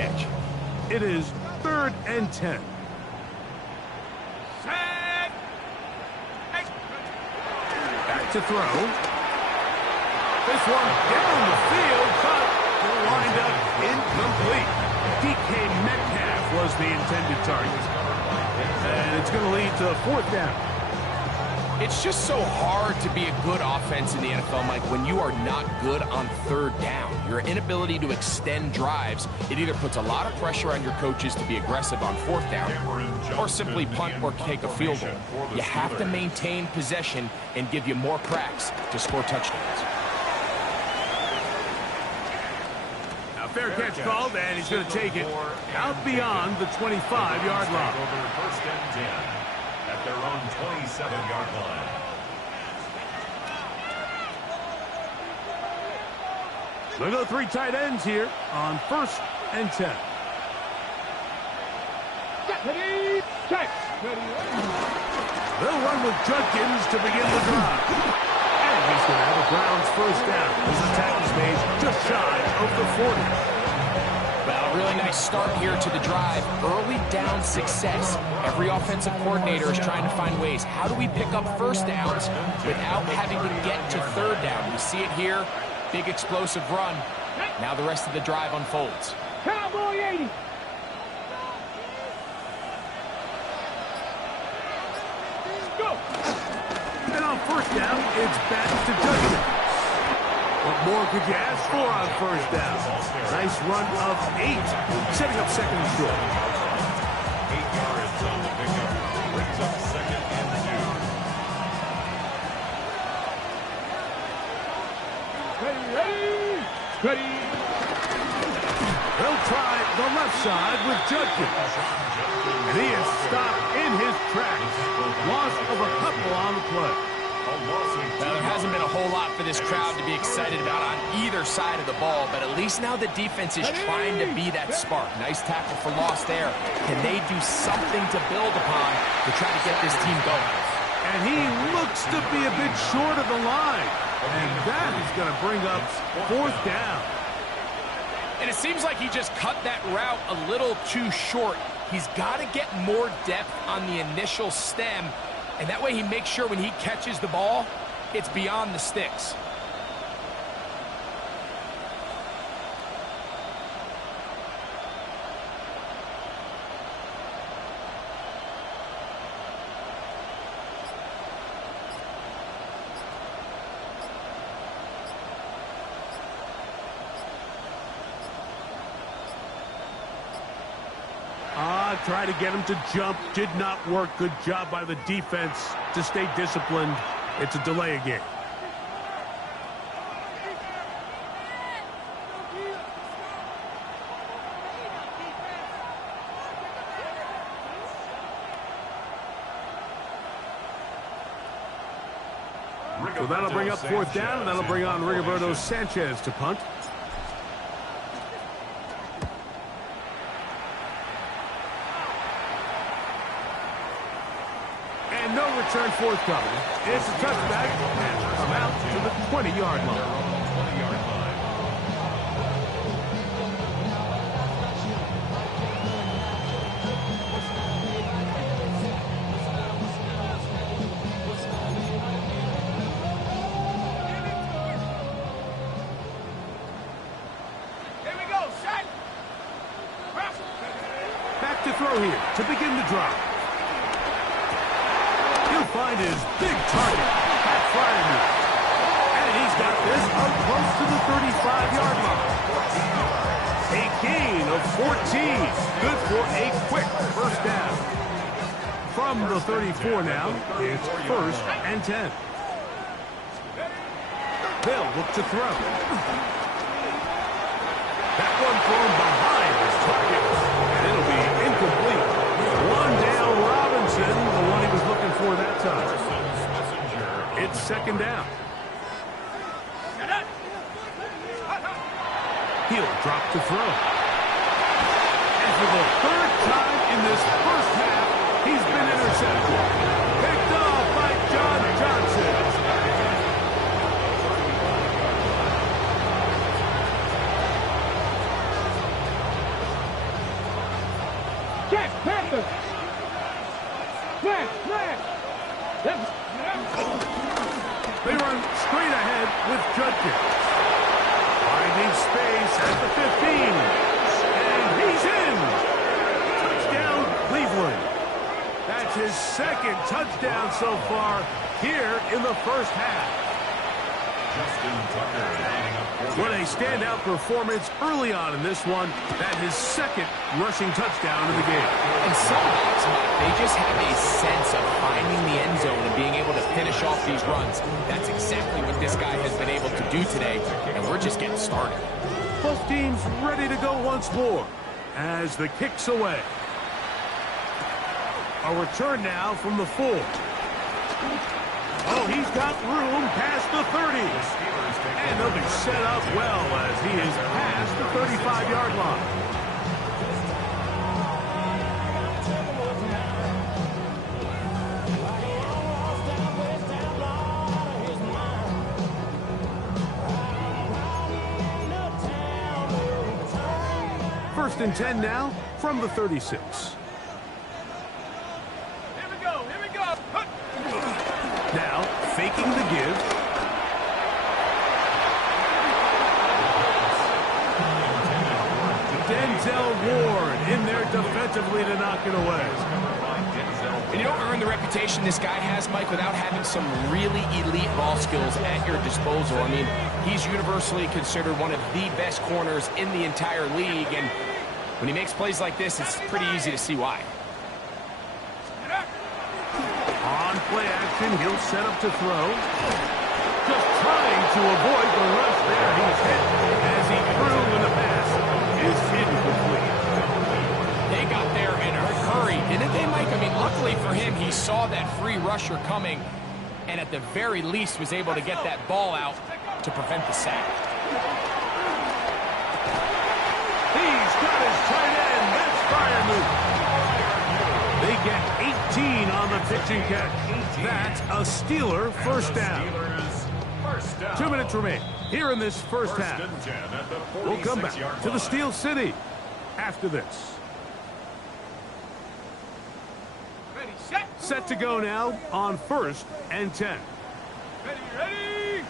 catch. It is 3rd and 10. Back to throw. This one down the field, but will wind up incomplete. DK Metcalf was the intended target. And it's going to lead to 4th down. It's just so hard to be a good offense in the NFL, Mike, when you are not good on 3rd down. Your inability to extend drives, it either puts a lot of pressure on your coaches to be aggressive on 4th down or simply punt or take a field goal. You have to maintain possession and give you more cracks to score touchdowns. Now, fair catch called, and he's going to take it out beyond the 25-yard line. First and 10 at their own 27-yard line. Look at the 3 tight ends here on 1st and 10. They'll run with Judkins to begin the drive. And he's going to have a Browns 1st down. His attack is made just shy of the 40. Well, a really nice start here to the drive. Early down success. Every offensive coordinator is trying to find ways. How do we pick up 1st downs without having to get to 3rd down? We see it here. Big explosive run. Now the rest of the drive unfolds. Cowboy 80. Go. And on 1st down, it's back to Judkins. What more could you ask for on 1st down? Nice run of 8, setting up 2nd and short. 8 yards on the pickup. Brings up 2nd and 2. Ready. They'll try the left side with Judkins. And he is stopped in his tracks. Loss of a couple on the play. Now, there hasn't been a whole lot for this crowd to be excited about on either side of the ball, but at least now the defense is trying to be that spark. Nice tackle for loss there. Can they do something to build upon to try to get this team going? And he looks to be a bit short of the line. And that is going to bring up 4th down. And it seems like he just cut that route a little too short. He's got to get more depth on the initial stem, and that way he makes sure when he catches the ball, it's beyond the sticks. Tried to get him to jump. Did not work. Good job by the defense to stay disciplined. It's a delay again. So that'll bring up 4th down, and that'll bring on Rigoberto Sanchez to punt. No return forthcoming. It's a touchback and come out to the 20-yard line. Here we go, set. Back to throw here to begin the drive. He'll find his big target, Pat Fryermuth. And he's got this up close to the 35-yard line. A gain of 14. Good for a quick 1st down. From the 34 now, it's 1st and 10. They'll look to throw. That one thrown behind his target, and it'll be incomplete. One down Robinson, the one he was looking for that time. It's 2nd down. He'll drop to throw. And for the 3rd time in this 1st half, he's been intercepted. Picked off by John Johnson. Check, Panther. Smash, smash. They run straight ahead with Judkins. Finding space at the 15. And he's in. Touchdown, Cleveland. That's his second touchdown so far here in the first half. What a standout performance early on in this one. That his second rushing touchdown of the game. And some backs, Mike, they just have a sense of finding the end zone and being able to finish off these runs. That's exactly what this guy has been able to do today, and we're just getting started. Both teams ready to go once more as the kick's away. A return now from the 4. Oh, he's got room past the 30. And they'll be set up well as he is past the 35-yard line. First and 10 now from the 36. Now, faking the give. Denzel Ward in there defensively to knock it away. And you don't earn the reputation this guy has, Mike, without having some really elite ball skills at your disposal. I mean, he's universally considered one of the best corners in the entire league, and when he makes plays like this, it's pretty easy to see why. On play action, he'll set up to throw. Just trying to avoid the rush there. He's hit as he threw in the pass is incomplete. They got there in a hurry, didn't they, Mike? I mean, luckily for him, he saw that free rusher coming and at the very least was able to get that ball out to prevent the sack. He's got his tight end. That's fire move. They get 18 on the pitch and catch. That's a Steeler first down. 2 minutes remain here in this first half. We'll come back to the Steel City after this. Set to go now on 1st and 10. Ready.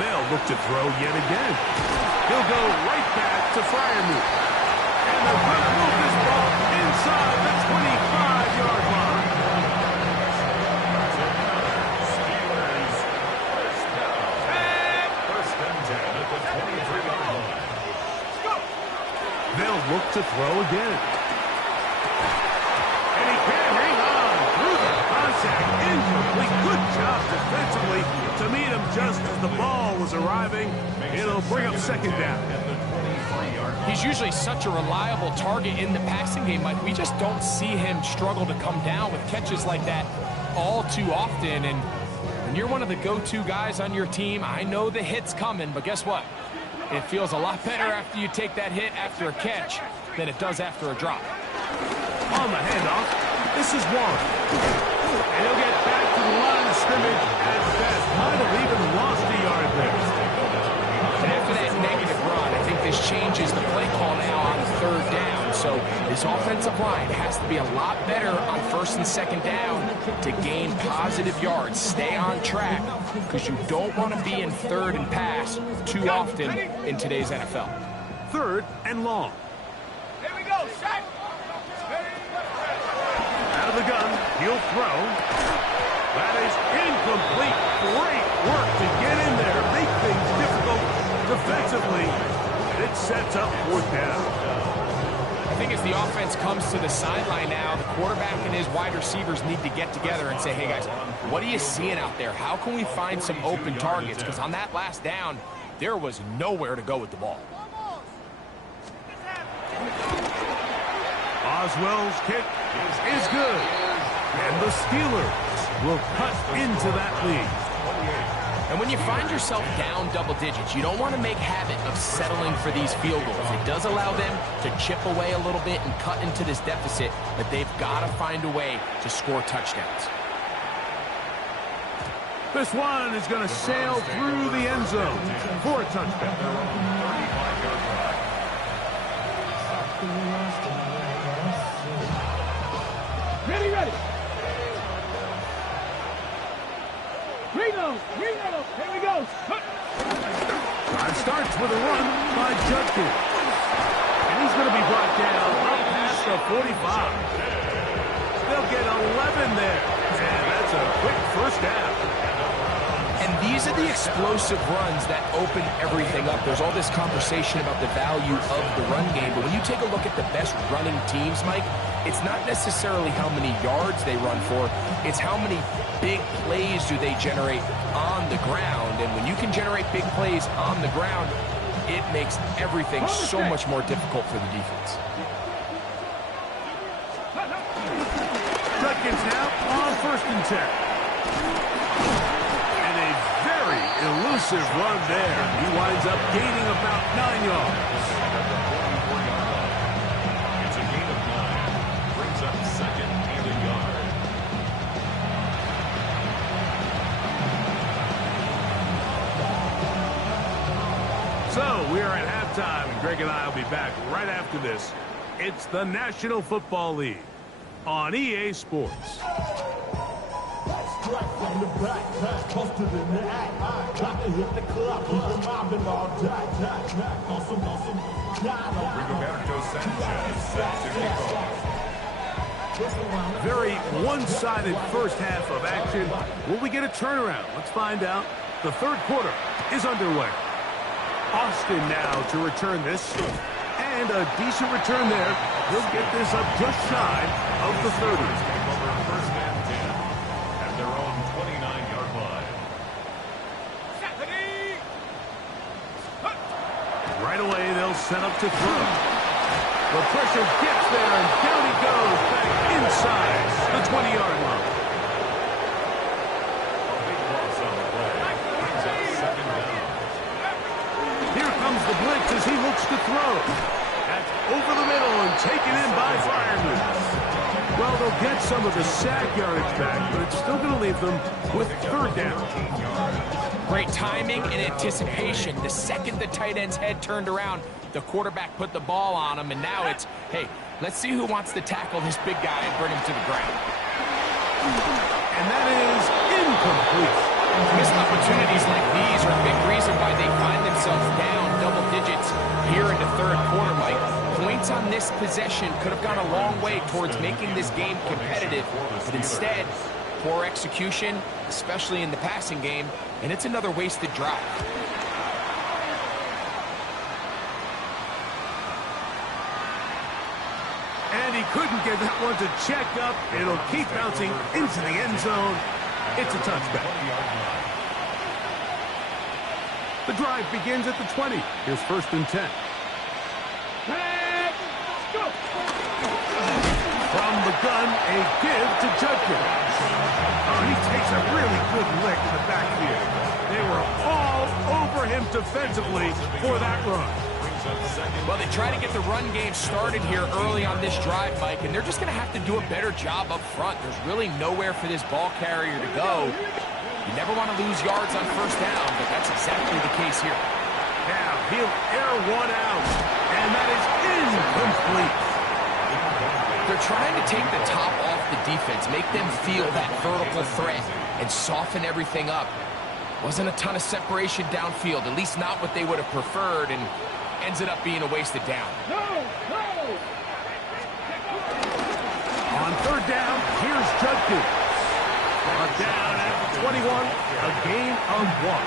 They'll look to throw yet again. He'll go right back to Freiermuth. And they're going to move this ball inside the 25-yard line. First and 10 at the 23-yard line. They'll look to throw again. And he can't hang on through the contact. Incomplete. Good job defensively to meet him just as the ball was arriving. It'll bring up second down. He's usually such a reliable target in the passing game, Mike. We just don't see him struggle to come down with catches like that all too often. And when you're one of the go-to guys on your team, I know the hit's coming, but guess what? It feels a lot better after you take that hit after a catch than it does after a drop. On the handoff, this is Warren. And he'll get back to the line of scrimmage at best. Might have even lost a yard there. And after that negative run, I think this changes the play call now on 3rd down. So this offensive line has to be a lot better on 1st and 2nd down to gain positive yards. Stay on track because you don't want to be in 3rd and pass too often in today's NFL. 3rd and long. Here we go, set. Out of the gun, he'll throw. That is incomplete. Great work to get in there. Make things difficult defensively. It sets up 4th down. I think as the offense comes to the sideline now, the quarterback and his wide receivers need to get together and say, hey guys, what are you seeing out there? How can we find some open targets? Because on that last down, there was nowhere to go with the ball. Oswell's kick is good. And the Steelers will cut into that lead. And when you find yourself down double digits, you don't want to make habit of settling for these field goals. It does allow them to chip away a little bit and cut into this deficit, but they've got to find a way to score touchdowns. This one is going to sail through the end zone for a touchdown. Here we go. Drive starts with a run by Judkins. And he's going to be brought down up past the 45. They'll get 11 there. And that's a quick first down. And these are the explosive runs that open everything up. There's all this conversation about the value of the run game, but when you take a look at the best running teams, Mike, it's not necessarily how many yards they run for, it's how many big plays do they generate on the ground. And when you can generate big plays on the ground, it makes everything so much more difficult for the defense. Judkins now on 1st and 10. Elusive run there. He winds up gaining about 9 yards. It's a gain of 9. Brings up 2nd and a yard. So we are at halftime, and Greg and I will be back right after this. It's the National Football League on EA Sports. From the back, posted in the act. Got to hit the club, mobbing all day. Awesome. Rigoberto Sanchez set to kick off. Very one-sided first half of action. Will we get a turnaround? Let's find out. The 3rd quarter is underway. Austin now to return this. And a decent return there. He'll get this up just shy of the 30. First and 10 at their own 29-yard line. Right away, they'll set up to throw. The pressure gets there, and down he goes back inside the 20-yard line. A big loss on the play. Brings up 2nd down. Here comes the blitz as he looks to throw. That's over the middle and taken in by Fireman. Well, they'll get some of the sack yardage back, but it's still going to leave them with 3rd down. Great timing and anticipation. The second the tight end's head turned around, the quarterback put the ball on him, and now it's, hey, let's see who wants to tackle this big guy and bring him to the ground. And that is incomplete. Missed opportunities like these are a big reason why they find themselves down double digits here in the 3rd quarter, Mike. Points on this possession could have gone a long way towards making this game competitive, but instead, poor execution, especially in the passing game, and it's another wasted drive. And he couldn't get that one to check up. It'll keep bouncing into the end zone. It's a touchback. The drive begins at the 20. Here's 1st and 10. From the gun, a give to Judkins. Oh, he takes a really good lick in the backfield. They were all over him defensively for that run. Well, they try to get the run game started here early on this drive, Mike, and they're just going to have to do a better job up front. There's really nowhere for this ball carrier to go. You never want to lose yards on 1st down, but that's exactly the case here. Now, he'll air one out, and that is incomplete. They're trying to take the top off the defense, make them feel that vertical threat, and soften everything up. Wasn't a ton of separation downfield, at least not what they would have preferred, and ends it up being a wasted down. On 3rd down, here's Judkins. Down at the 21, a gain of 1.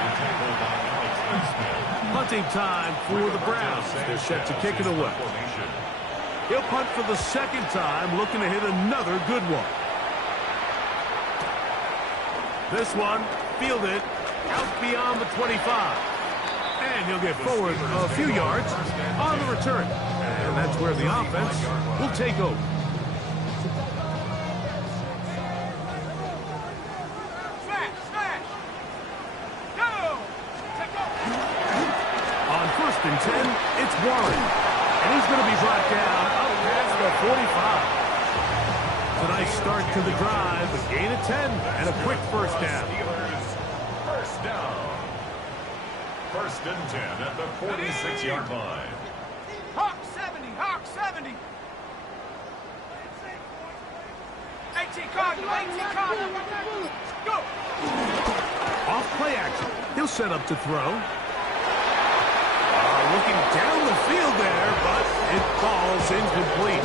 Punting time for the Browns. They're set to kick it away. He'll punt for the 2nd time, looking to hit another good one. This one, fielded out beyond the 25. And he'll get forward a few yards on the return. And that's where the offense will take over. On 1st and 10, it's Warren. And he's going to be brought down up past the 45. It's a nice start to the drive, a gain of 10, and a quick 1st down. First down. 1st and 10 at the 46-yard line. Hawk 70, Hawk 70. 18 Cardinal, 18 Cardinal. Go. Off play action. He'll set up to throw. Looking down the field there, but it falls incomplete.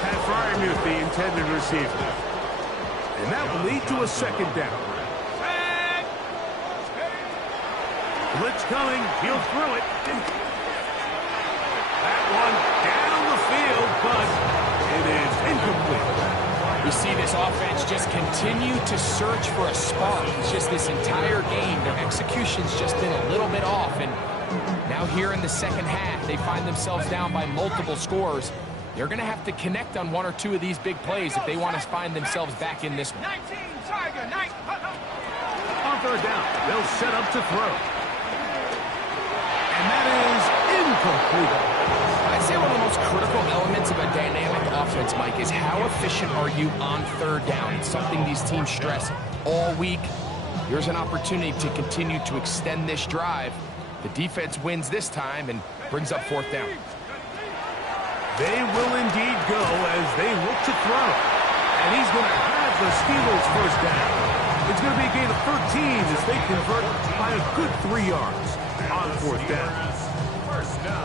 Pat Fryermuth, the intended receiver. And that will lead to a second down. Blitz coming. He'll throw it. That one down the field, but it is incomplete. We see this offense just continue to search for a spark. It's just this entire game, their execution's just been a little bit off. And now here in the second half, they find themselves down by multiple scores. They're going to have to connect on one or two of these big plays if they want to find themselves back in this one. 19, Tiger, 19. On third down, they'll set up to throw. And that is incomplete. I'd say one of the most critical elements of a dynamic offense, Mike, is how efficient are you on third down? It's something these teams stress all week. Here's an opportunity to continue to extend this drive. The defense wins this time and brings up fourth down. They will indeed go as they look to throw. And he's going to have the Steelers first down. It's going to be a gain of 13 as they convert by a good 3 yards on fourth down.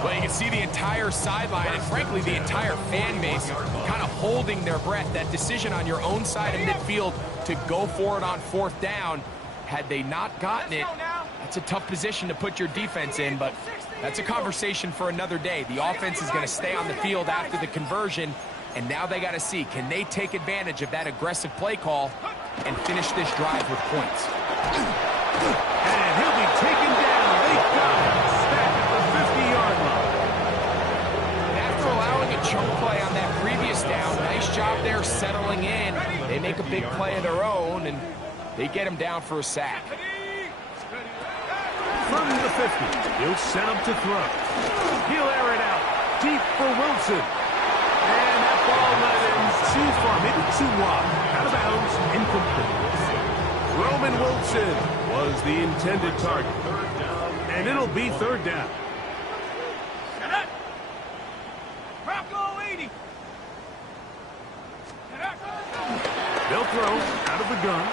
Well, you can see the entire sideline and, frankly, the entire fan base kind of holding their breath. That decision on your own side of midfield to go for it on fourth down, had they not gotten it, that's a tough position to put your defense in, but that's a conversation for another day. The offense is going to stay on the field after the conversion, and now they got to see, can they take advantage of that aggressive play call and finish this drive with points? And he'll be taken down. They got him back at the 50-yard line. And after allowing a chunk play on that previous down, nice job there settling in. They make a big play of their own, and they get him down for a sack. From the 50, he'll set him to throw. He'll air it out deep for Wilson. And that ball led him too far, maybe too wide. Out of bounds, incomplete. Roman Wilson was the intended target. And it'll be third down. Bronco 80. They'll throw out of the gun.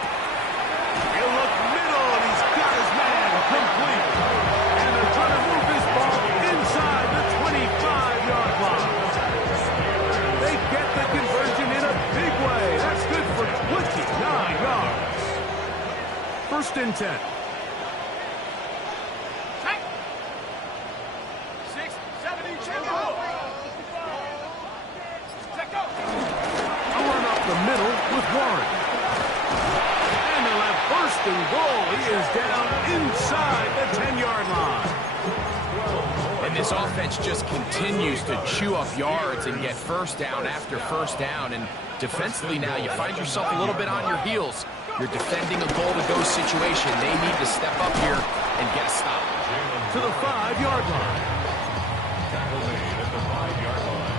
He'll look middle, and he's got his man complete. And they're trying to move this ball inside the 25-yard line. They get the conversion in a big way. That's good for 29 yards. First and 10. 6, 70, check go. Check go. A run up the middle with Warren. And they'll have first and goal. He is down inside the 10-yard line. And this offense just continues to chew up yards and get first down after first down. And defensively now, you find yourself a little bit on your heels. You're defending a goal-to-go situation. They need to step up here and get a stop. To the 5-yard line. Tackle made at the 5-yard line.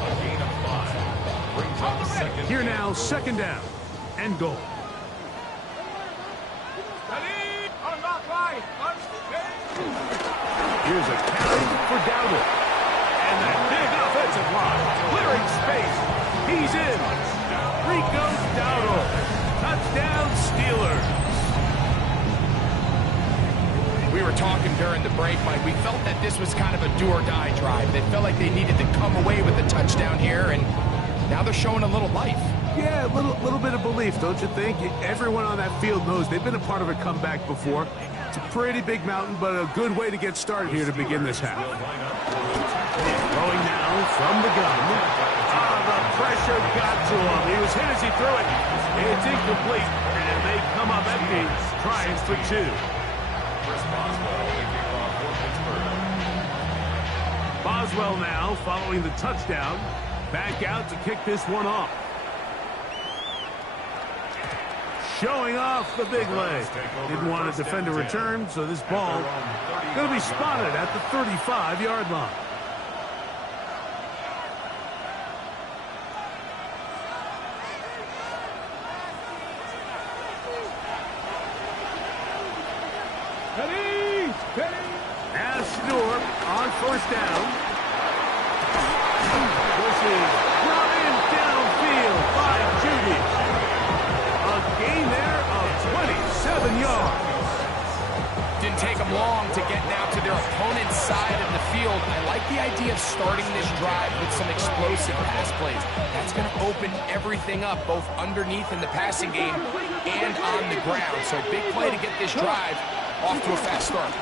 A gain of 5. Brings up second. Here now, second down and goal. Ready? Unlock line. Here's a carry for Dowdle. And that big offensive line clearing space. He's in. Rico Dowdle. Touchdown, Steelers. We were talking during the break, Mike. We felt that this was kind of a do-or-die drive. They felt like they needed to come away with the touchdown here, and now they're showing a little life. Yeah, a little bit of belief, don't you think? Everyone on that field knows they've been a part of a comeback before. It's a pretty big mountain, but a good way to get started here to begin this half. Throwing now from the gun. The pressure got to him. He was hit as he threw it. It's incomplete, and they come up empty, trying for 2. Boswell now following the touchdown. Back out to kick this one off. Showing off the big leg. Didn't want to defend a return, so this ball going to be spotted at the 35-yard line. Now Stewart on first down. This is brought in downfield by Judy. A gain there of 27 yards. Didn't take them long to get now to their opponent's side of the field. I like the idea of starting this drive with some explosive pass plays. That's going to open everything up, both underneath in the passing game and on the ground. So big play to get this drive off to a fast start.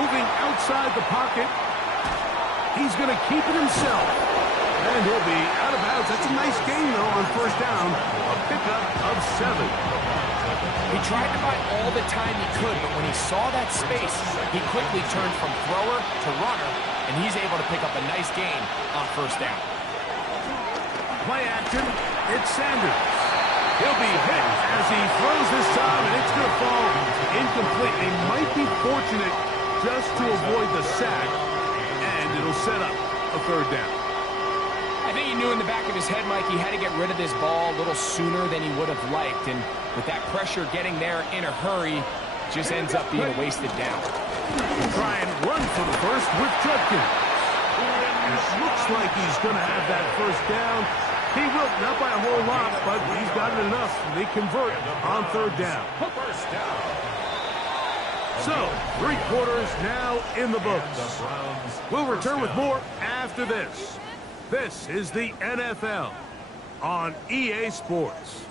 Moving outside the pocket. He's going to keep it himself. And he'll be out of bounds. That's a nice gain, though, on first down. A pickup of 7. He tried to buy all the time he could, but when he saw that space, he quickly turned from thrower to runner, and he's able to pick up a nice gain on first down. Play action. It's Sanders. He'll be hit as he throws this time, and it's going to fall incomplete. They might be fortunate just to avoid the sack, and it'll set up a third down. I think he knew in the back of his head, Mike, he had to get rid of this ball a little sooner than he would have liked. And with that pressure getting there in a hurry, just ends up being a wasted down. Try and run for the first with Judkins. And it looks like he's going to have that first down. He will, not by a whole lot, but he's got it enough. They convert on third down. First down. So, 3 quarters now in the books. We'll return with more after this. This is the NFL on EA Sports.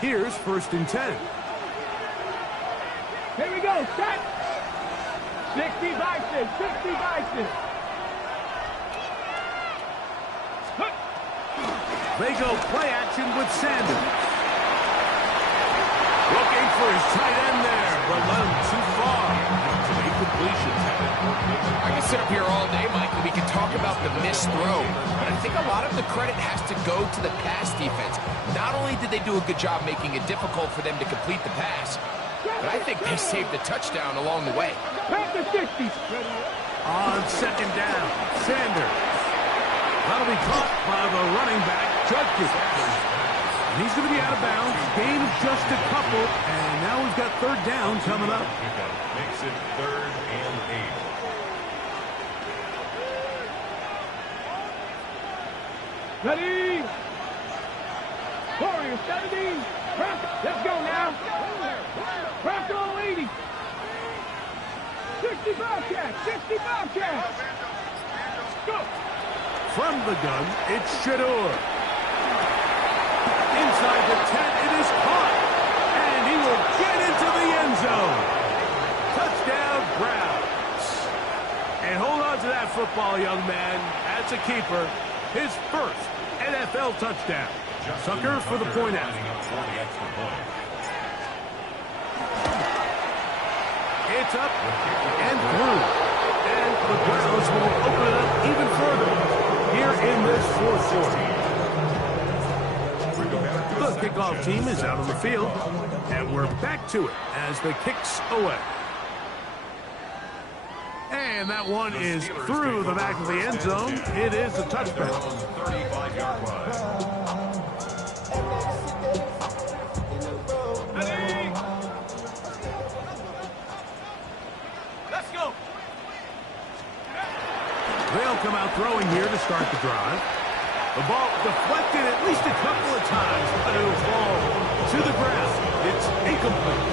Here's 1st and 10. Here we go, set. 60 Bison, 60 Bison. They go play action with Sanders. Looking for his tight end there, but let him too far. Incompletion. I can sit up here all day, Mike, and we can talk about the missed throw, but I think a lot of the credit has to go to the pass defense. Not only did they do a good job making it difficult for them to complete the pass, but I think they saved the touchdown along the way. Back to 60. On 2nd down, Sanders. That'll be caught by the running back, Judkins. And he's going to be out of bounds. Gain of just a couple, and now we've got 3rd down coming up. Makes it 3rd and 8. Ready? Warrior 70. Let's go now. Bronco 80. 60 Bobcats. 60 Bobcats. Go. From the gun, it's Shador. Inside the 10, it is caught. And he will get into the end zone. Touchdown, Browns. And hold on to that football, young man. That's a keeper. His first NFL touchdown. Tucker for the point out. It's up and through. And the Browns will open it up even further here in this 4th quarter. The kickoff team is out on the field, and we're back to it as the kicks away. And that one is through the back of the end zone. It is a touchdown. 35-yard line. Let's go. They'll come out throwing here to start the drive. The ball deflected at least a couple of times, but it will fall to the ground. It's incomplete.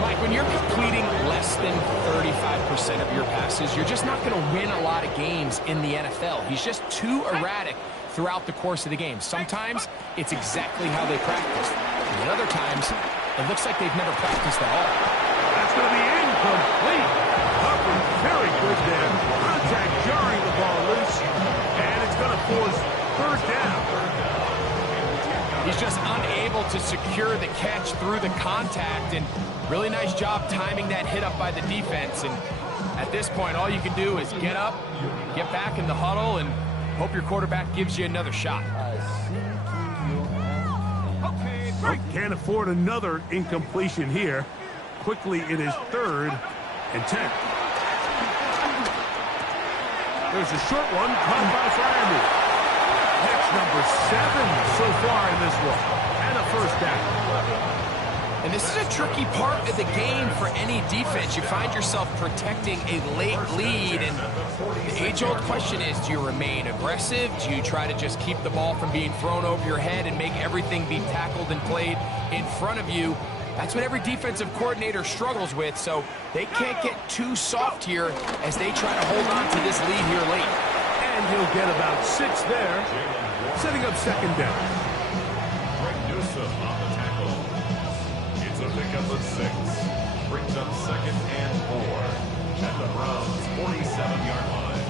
Mike, when you're completing less than 35% of your passes, you're just not going to win a lot of games in the NFL. He's just too erratic throughout the course of the game. Sometimes it's exactly how they practice. And other times, it looks like they've never practiced at all. That's going to be incomplete. Covered very good there. Contact jarring the ball loose. And it's going to force 3rd down. He's just unable to secure the catch through the contact, and really nice job timing that hit up by the defense. And at this point, all you can do is get up, get back in the huddle, and hope your quarterback gives you another shot. Can't afford another incompletion here. Quickly, it is 3rd and 10. There's a short one caught by Fryermuth. That's number 7 so far in this one. And and a first down. And this is a tricky part of the game for any defense. You find yourself protecting a late lead, and the age-old question is, do you remain aggressive? Do you try to just keep the ball from being thrown over your head and make everything be tackled and played in front of you? That's what every defensive coordinator struggles with, so they can't get too soft here as they try to hold on to this lead here late. And he'll get about 6 there, setting up second down. Pickup of 6. Brings up second and 4. At the Browns' 47-yard line.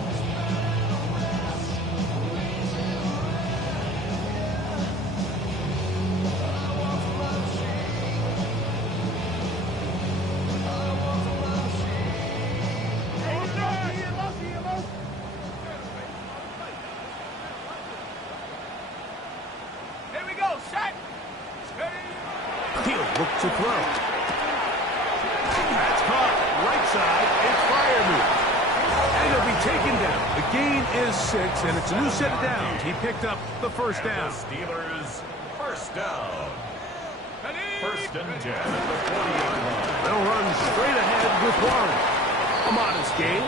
Here we go, set. He'll look to throw. That's caught. Right side. It's fire move. And he'll be taken down. The gain is 6, and it's a new set of downs. He picked up the first down. The Steelers, first down. First and 10 at the 48-yard line. They'll run straight ahead with Warren. A modest gain.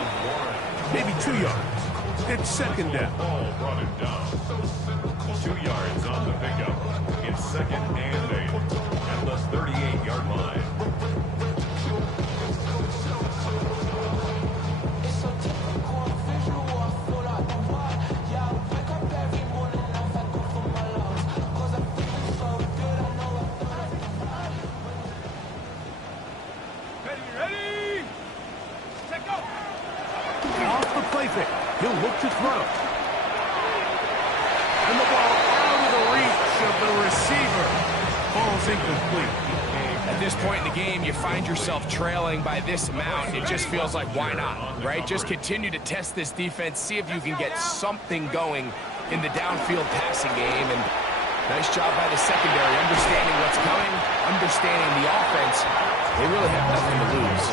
Maybe 2 yards. It's second down. Ball brought him down. 2 yards on the pickup. It's second and 8 at the 38-yard line. Ready? Set go. Off the play fake. He'll look to throw. And the ball out of the reach of the receiver. Ball's incomplete. At this point in the game, you find yourself trailing by this amount. It just feels like, why not, right? Just continue to test this defense, see if you can get something going in the downfield passing game. And nice job by the secondary, understanding what's coming, understanding the offense. They really have nothing to lose.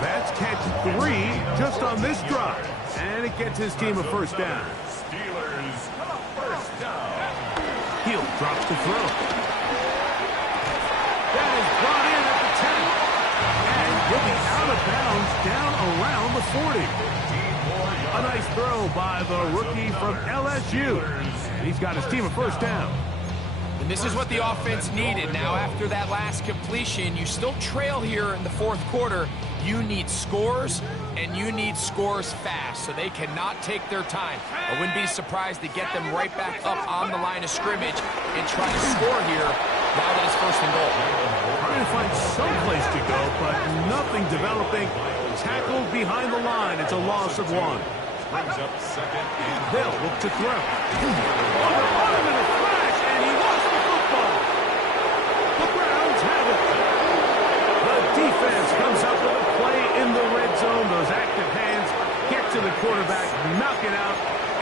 That's catch 3 just on this drive. And it gets his team a first down. Steelers, first down. He'll drop the throw. That is brought in at the 10. And he'll be out of bounds down around the 40. A nice throw by the rookie from LSU. And he's got his team a first down. And this is what the offense needed. Now, after that last completion, you still trail here in the fourth quarter. You need scores, and you need scores fast, so they cannot take their time. I wouldn't be surprised to get them right back up on the line of scrimmage and try to score here now that it's first and goal. Trying to find some place to go, but nothing developing. Tackled behind the line. It's a loss of 1. Brings up second and They'll look to throw. On the bottom of the flash, and he lost the football. The Browns have it. The defense comes up with a play in the red zone. Those active hands get to the quarterback, knock it out,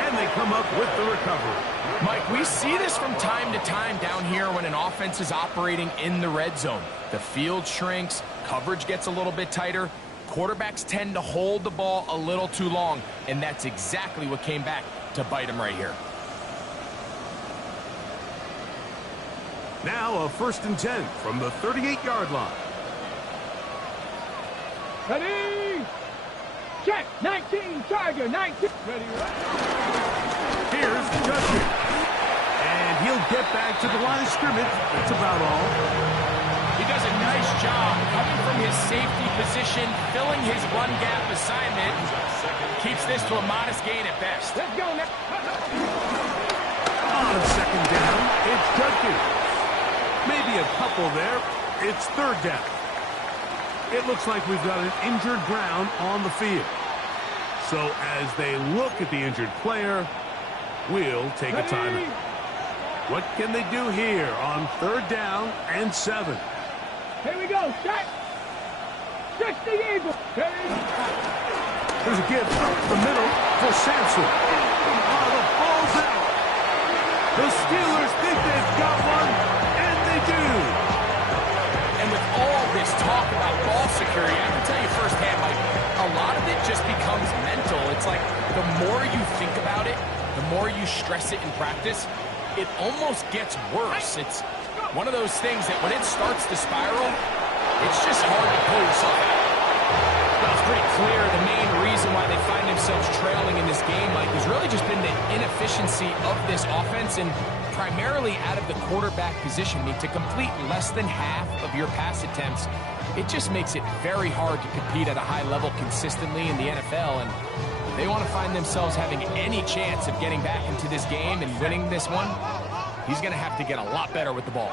and they come up with the recovery. Mike, we see this from time to time down here when an offense is operating in the red zone. The field shrinks, coverage gets a little bit tighter, quarterbacks tend to hold the ball a little too long, and that's exactly what came back to bite them right here. Now a first and 10 from the 38-yard line. Ready? Check. 19, Tiger, 19. Ready, Here's Justin. And he'll get back to the line of scrimmage. That's about all. He does a nice job coming from his safety position, filling his run gap assignment. Keeps this to a modest gain at best. Let's go now. On second down, it's Judkins. Maybe a couple there. It's third down. It looks like we've got an injured Brown on the field. So as they look at the injured player, we'll take a timeout. What can they do here on third down and 7? Here we go. Set. 60 Eagles. There's a give up the middle for Sampson. Oh, the ball's out. The Steelers think they've got one, and they do. And with all this talk about ball security, I can tell you firsthand, Mike, a lot of it just becomes mental. It's like the more you think about it, the more you stress it in practice, it almost gets worse. It's One of those things that when it starts to spiral, it's just hard to pull yourself out. Well, it's pretty clear the main reason why they find themselves trailing in this game, Mike, has really just been the inefficiency of this offense and primarily out of the quarterback position. I mean, to complete less than half of your pass attempts, it just makes it very hard to compete at a high level consistently in the NFL. And if they want to find themselves having any chance of getting back into this game and winning this one, he's going to have to get a lot better with the ball.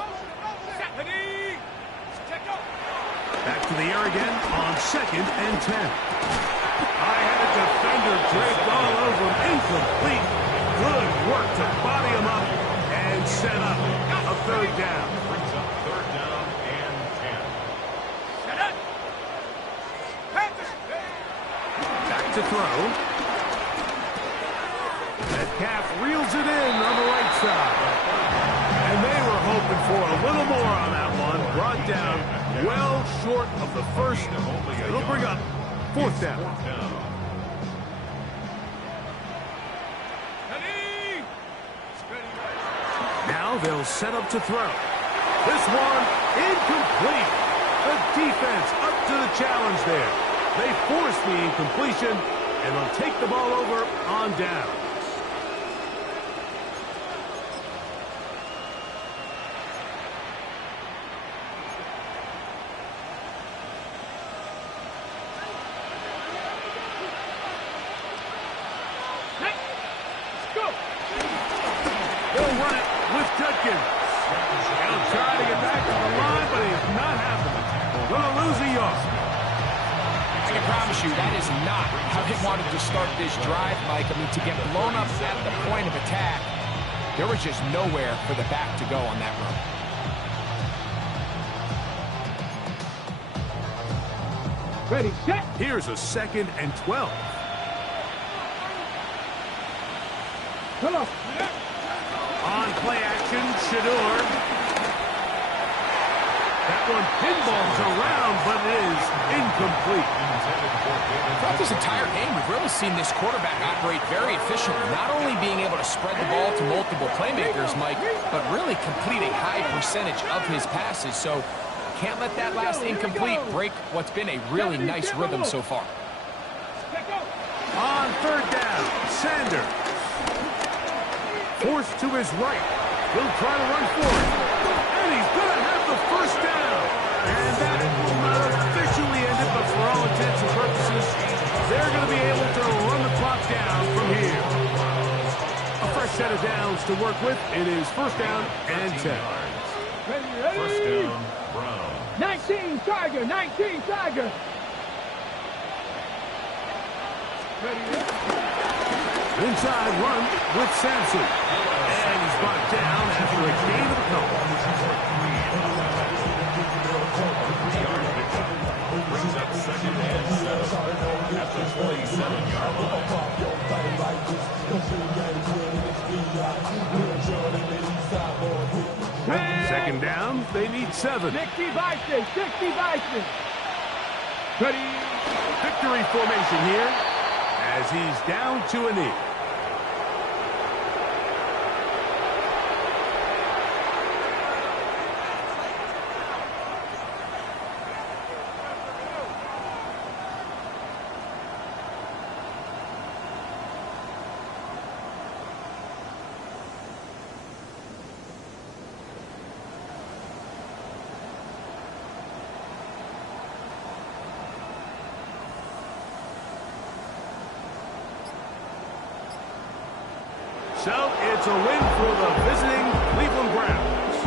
Back to the air again on 2nd and 10. I had a defender draped all over him. Incomplete. Good work to body him up and set up a 3rd down. Brings up 3rd down and 10. Back to throw. Metcalf reels it in on the right side. And they were hoping for a little more on that one. Brought down well short of the first. It'll bring up 4th down. Now they'll set up to throw. This one incomplete. The defense up to the challenge there. They force the incompletion, and they'll take the ball over on down. They'll run it with Judkins. He'll try to get back to the line, but he's not happening. Gonna lose a yard. I can promise you that is not how they wanted to start this drive, Mike. I mean, to get blown up at the point of attack, there was just nowhere for the back to go on that run. Ready, set. Here's a 2nd and 12. Come on. On play action, Shador. That one pinballs around, but it is incomplete. Throughout this entire game, we've really seen this quarterback operate very efficiently, not only being able to spread the ball to multiple playmakers, Mike, but really complete a high percentage of his passes. So can't let that last incomplete break what's been a really nice rhythm so far. On 3rd down, Sanders. Forced to his right. He'll try to run for it. And he's going to have the 1st down. And that will not officially end it, but for all intents and purposes, they're going to be able to run the clock down from here. A fresh set of downs to work with. It is 1st down and 10. Ready, 1st ready. down, Brown. 19 Tiger, 19 Tiger. Ready, ready. Inside run with Sampson. And he's brought down after a gain of a couple. 3-yard pickup. Brings up 2nd and 7 at the 27-yard line. 2nd down, they need 7. 60 Bison, 60 Bison. Ready. Victory formation here as he's down to a knee. So it's a win for the visiting Cleveland Browns.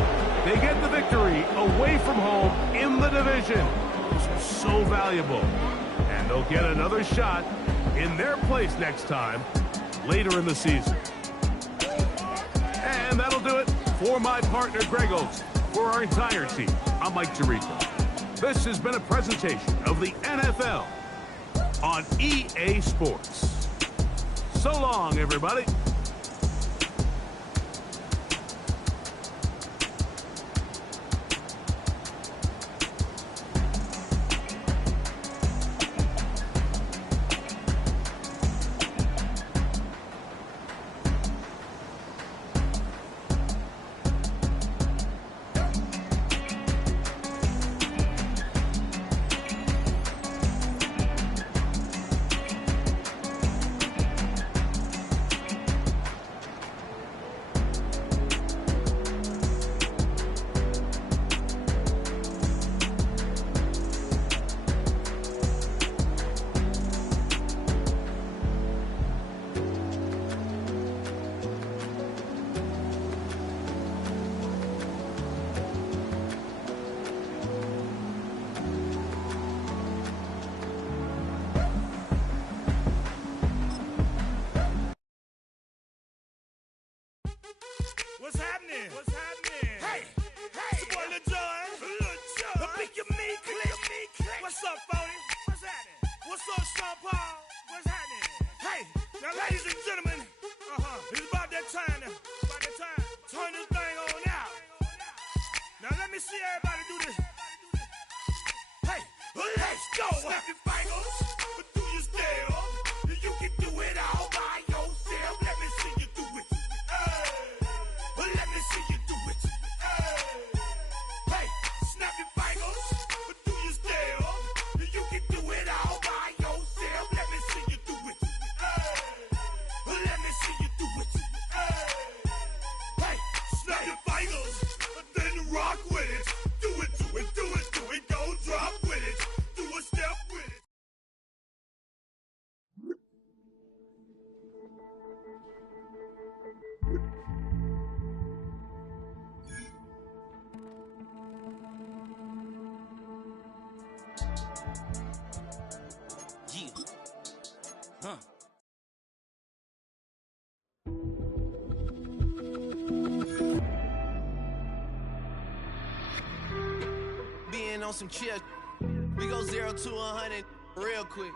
They get the victory away from home in the division. This was so valuable. And they'll get another shot in their place next time later in the season. And that'll do it for my partner Greg Olson. For our entire team, I'm Mike Tirico. This has been a presentation of the NFL on EA Sports. So long, everybody. see everybody do this. Hey, let's go. Snap your fingers, do your step. You can do it all by yourself. Let me see you do it. Let me see you do it. Hey, snap your fingers, do your step. You can do it all by yourself. Let me see you do it. Let me see you do it. Hey, snap your fingers, then rock with it. Do it, do it, do it, do it. Go drop with it. Do a step with it. Yeah. Huh. Being on some chill, we go 0 to 100 real quick.